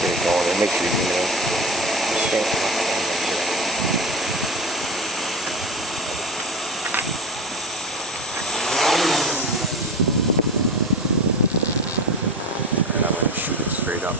get it going. It makes it, and I'm gonna shoot it straight up.